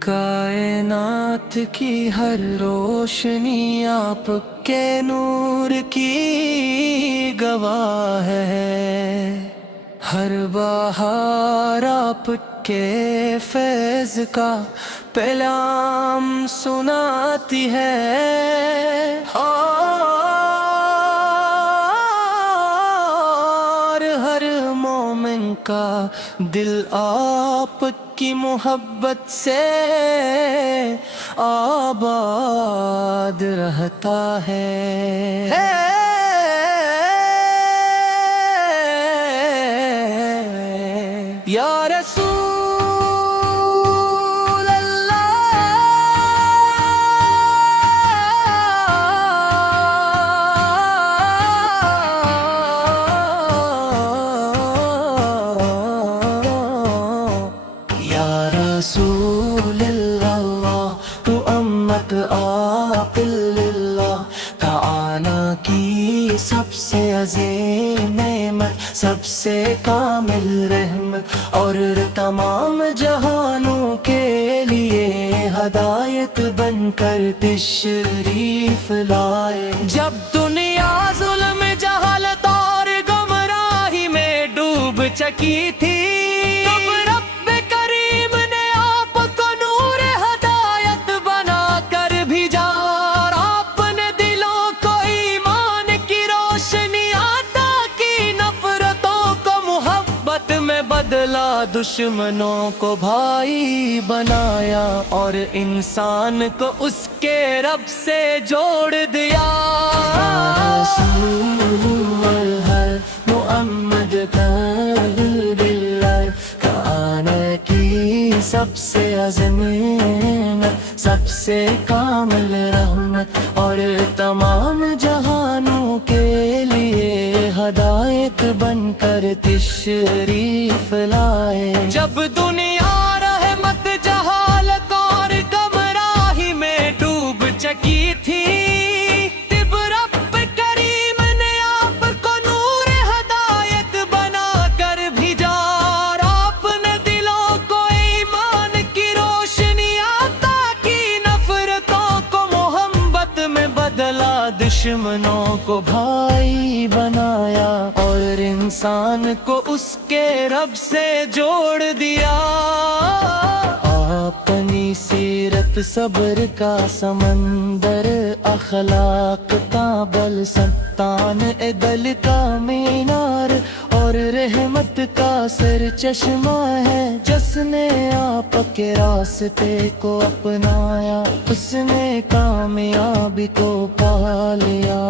کائنات کی ہر روشنی آپ کے نور کی گواہ ہے، ہر بہار آپ کے فیض کا پیغام سناتی ہے، اور ہر مومن کا دل آپ کی محبت سے آباد رہتا ہے۔ یا رسول اللہ، یا رسول اللہ، تو امت عاقل اللہ، تعالیٰ کی سب سے عظیم نعمت، سب سے کامل رحمت، اور تمام جہانوں کے لیے ہدایت بن کر تشریف لائے۔ جب دنیا ظلم، جہالت اور گمراہی میں ڈوب چکی تھی، تب رب کریم نے آپ کو نور ہدایت بنا کر بھیجا، اور آپ نے دلوں کو ایمان کی روشنی عطا کی، نفرتوں کو محبت میں بدلا، دشمنوں کو بھائی بنایا، اور انسان کو اس کے رب سے جوڑ دیا۔ رسول اللہ محمد کی سب سے عظیم نعمت، سب سے کامل رحمت، اور تمام جہانوں کے لیے ہدایت بن کر تشریف لائے۔ جب دنیا رحمت، جہالت اور گمراہی میں ڈوب چکی تھی، تب رب کریم نے آپ کو نور ہدایت بنا کر بھیجا، اور آپ نے دلوں کو ایمان کی روشنی عطا کی، نفرتوں کو محبت میں بدلا، دشمنوں کو بھائی بنایا، اور انسان کو اس کے رب سے جوڑ دیا۔ اپنی سیرت صبر کا سمندر، اخلاق کا بلسطان، عدل کا مینار، اور رحمت کا سر چشمہ ہے، جس نے آپ کے راستے کو اپنایا، اس نے کامیابی کو پا لیا۔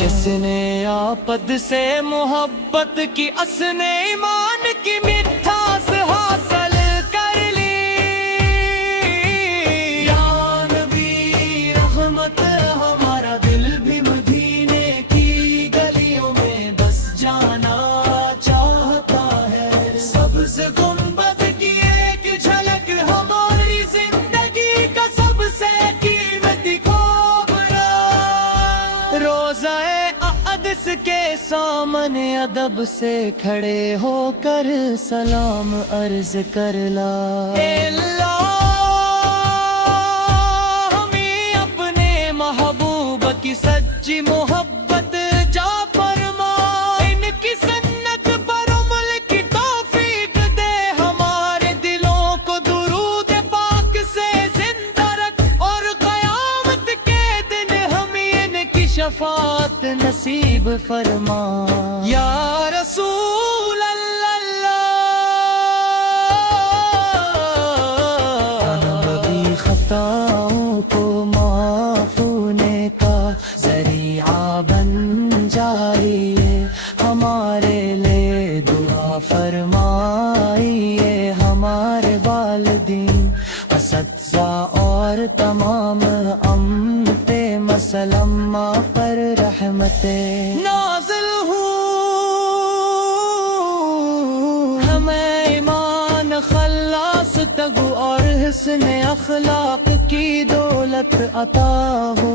جس نے آپد سے محبت کی، اس نے ایمان کی مٹھاس حاصل کر لی۔ یا نبی رحمت، ہمارا دل بھی مدینے کی گلیوں میں بس جانا چاہتا ہے، سبز گنبد کی ایک جھلک ہماری زندگی کا سب سے قیمتی کھوبرا، روزہ اقدس کے سامنے ادب سے کھڑے ہو کر سلام عرض کر لا۔ اے اللہ، ہمیں اپنے محبوب کی سچی محبت جا فرما، ان کی سنت پر عمل کی توفیق دے، ہمارے دلوں کو درود پاک سے زندہ رکھ، اور قیامت کے دن ہمیں ان کی شفاعت نصیب فرما۔ یا رسول اللہ، نبی خطاؤں کو معاف ہونے کا ذریعہ بن جائیے، ہمارے لیے دعا فرمائیے، ہمارے والدین، اساتذہ اور تمام امت مسلمہ پر رحمتیں نازل ہوں، ہمیں ایمان خلاص تگو اور حسن اخلاق کی دولت عطا ہو،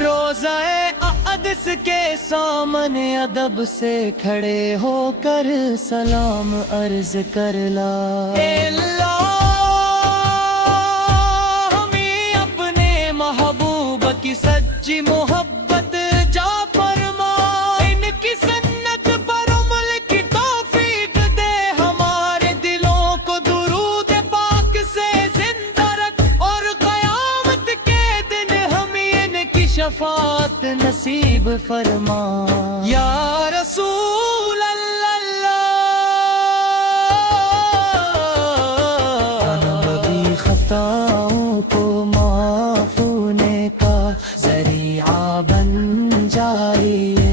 روزائے اقدس کے سامنے ادب سے کھڑے ہو کر سلام عرض کر لا اے اللہ، ہمیں اپنے محبوب کی سچی محبت جا فرما، ان کی سنت پر عمل کی توفیق دے، ہمارے دلوں کو درود پاک سے زندہ رکھ، اور قیامت کے دن ہمیں ان کی شفاعت نصیب فرما یا رسول اللہ۔ بھی خطاؤں کو معاف ہونے کا ذریعہ بن جائیے،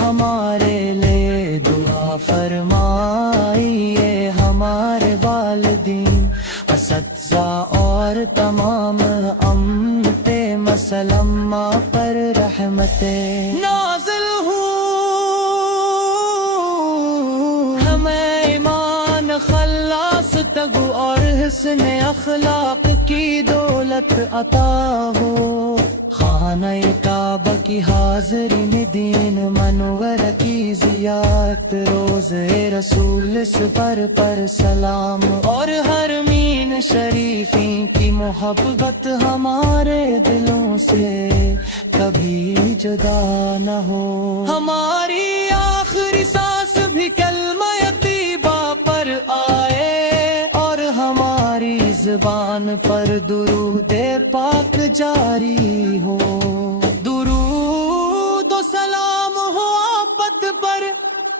ہمارے لیے دعا فرمائیے، ہمارے والدین، اساتذہ اور تمام امت مسلمہ پر رحمت نازل ہوں، ہمیں ایمان خلاص تگو اور حسن اخلاق کی دولت عطا ہو، خانہ کعبہ کی حاضرین دین منور کی زیارت، روز رسول پر سلام، اور حرمین شریفین کی محبت ہمارے دلوں سے کبھی جدا نہ ہو، ہماری آخری سانس بھی کلمہ طیبہ پر آئے، اور ہماری زبان پر درود پاک جاری ہو، درود و سلام ہو آپت پر،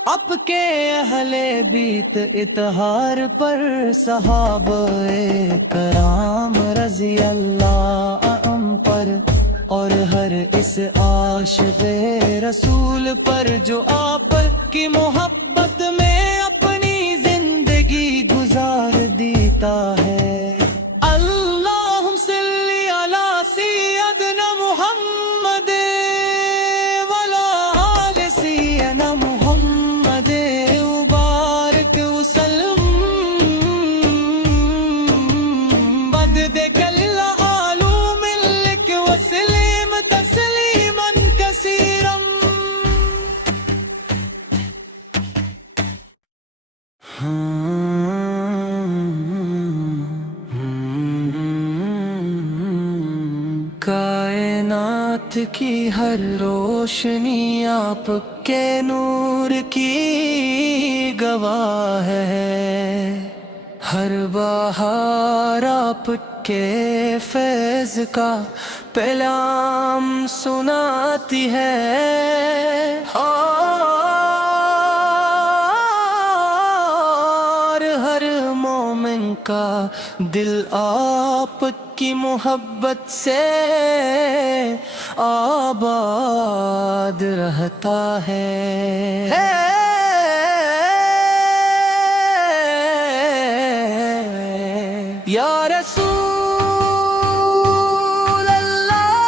آپ کے اہل بیت اطہار پر، صحابہ کرام رضی اللہ عنہم پر، اور ہر اس عاشق رسول پر جو آپ کی محبت میں اپنی زندگی گزار دیتا ہے۔ اللہم صلی علی سیدنا محمد وعلی آل سیدنا محمد وبارک وسلم، بدد کل آلو ملک وسلم تسلیما کثیرا۔ کائنات کی ہر روشنی آپ کے نور کی گواہ ہے، ہر بہار آپ کے فیض کا پیغام سناتی ہے، اور ہر مومن کا دل آپ کی محبت سے آباد رہتا ہے۔ یا رسول اللہ،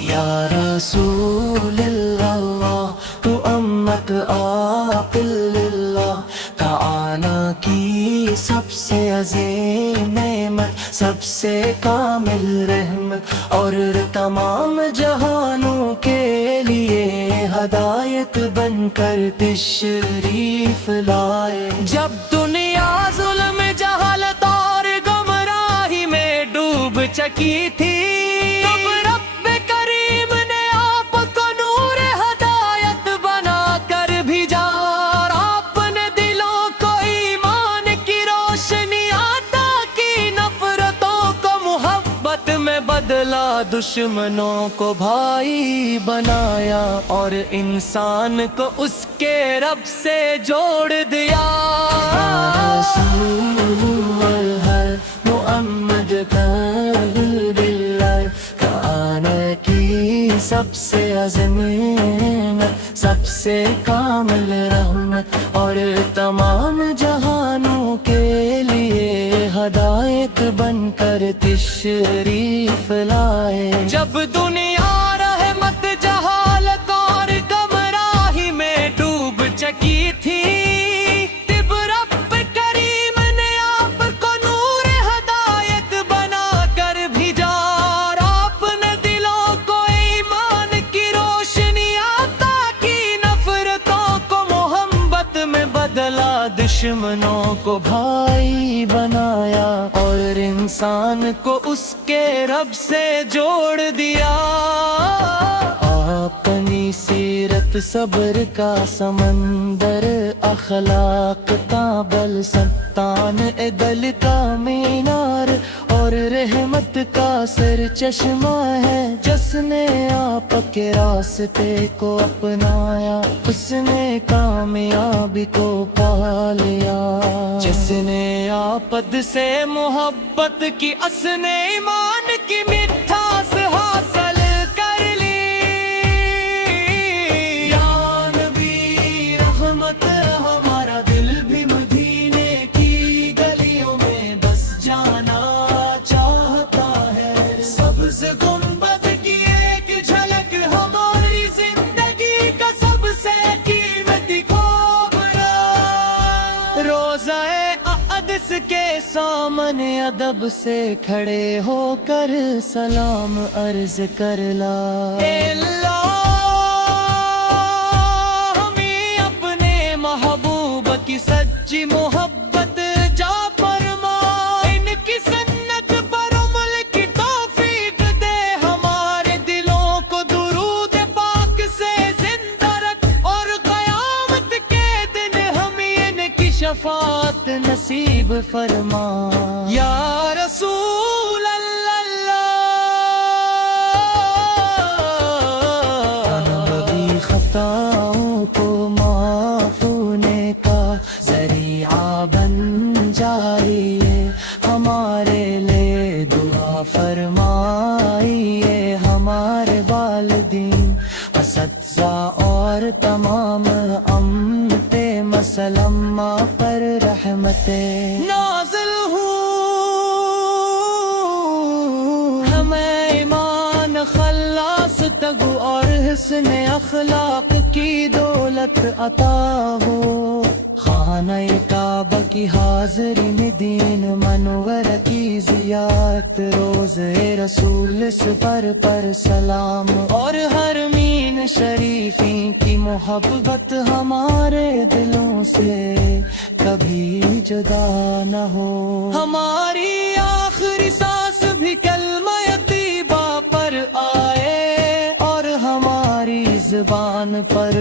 یا رسول اللہ، تو امت عاقل اللہ، کائنات کی سب سے عظیم نعمت، سب سے کامل رحمت، اور تمام جہانوں کے لیے ہدایت بن کر تشریف لائے۔ جب دنیا ظلم جہالت اور گمراہی میں ڈوب چکی تھی، تب رب کریم نے آپ کو نور ہدایت بنا کر بھیجا، اور آپ نے دلوں کو ایمان کی روشنی عطا کی، نفرتوں کو محبت میں بدلا، دشمنوں کو بھائی بنایا، اور انسان کو اس کے رب سے جوڑ دیا۔ رسول اللہ محمد کا کی سب سے عظیم سب سے کامل رحمت، اور تمام جہانوں کے لیے ہدایت بن کر تشریف لائے۔ جب دنیا رحمت جہالت اور گمراہی میں دشمنوں کو بھائی بنایا اور انسان کو اس کے رب سے جوڑ دیا۔ اپنی سیرت صبر کا سمندر، اخلاق کا بلسطان، عدل کا مینار اور رحمت کا سر چشمہ ہے۔ جس نے آپ کے راستے کو اپنایا اس نے کامیابی کو پا لیا۔ جس نے آپد سے محبت کی اس نے ایمان کی مٹھاس حاصل کر لی۔ یا نبی رحمت ہمارا دل بھی مدینے کی گلیوں میں بس جانا چاہتا ہے۔ سبز گنبد کی ایک جھلک ہماری زندگی کا سب سے قیمتی کھوبرا۔ روزہ اقدس کے سامنے ادب سے کھڑے ہو کر سلام عرض کر لا اللہ۔ ہمیں اپنے محبوب کی سچی محبت جا فرما، ان کی سنت پر عمل کی توفیق دے، ہمارے دلوں کو درود پاک سے زندہ رکھ، اور قیامت کے دن ہمیں ان کی شفاعت نصیب فرما۔ یا رسول اللہ، نبی خطاؤں کو معاف ہونے کا ذریعہ بن جائیے، ہمارے لیے دعا فرمائیے۔ ہمارے والدین، اساتذہ اور تمام امت مسلمہ پر رحمتیں نازل ہوں۔ ہمیں ایمان، خلاص تگو اور حسن اخلاق کی دولت عطا ہو۔ خانہ کعبہ کی حاضرین، دین منور کی زیارت، روزے رسول پر سلام، اور حرمین شریفین کی محبت ہمارے دلوں سے کبھی جدا نہ ہو۔ ہماری آخری سانس بھی کلمہ طیبہ پر آئے، اور ہماری زبان پر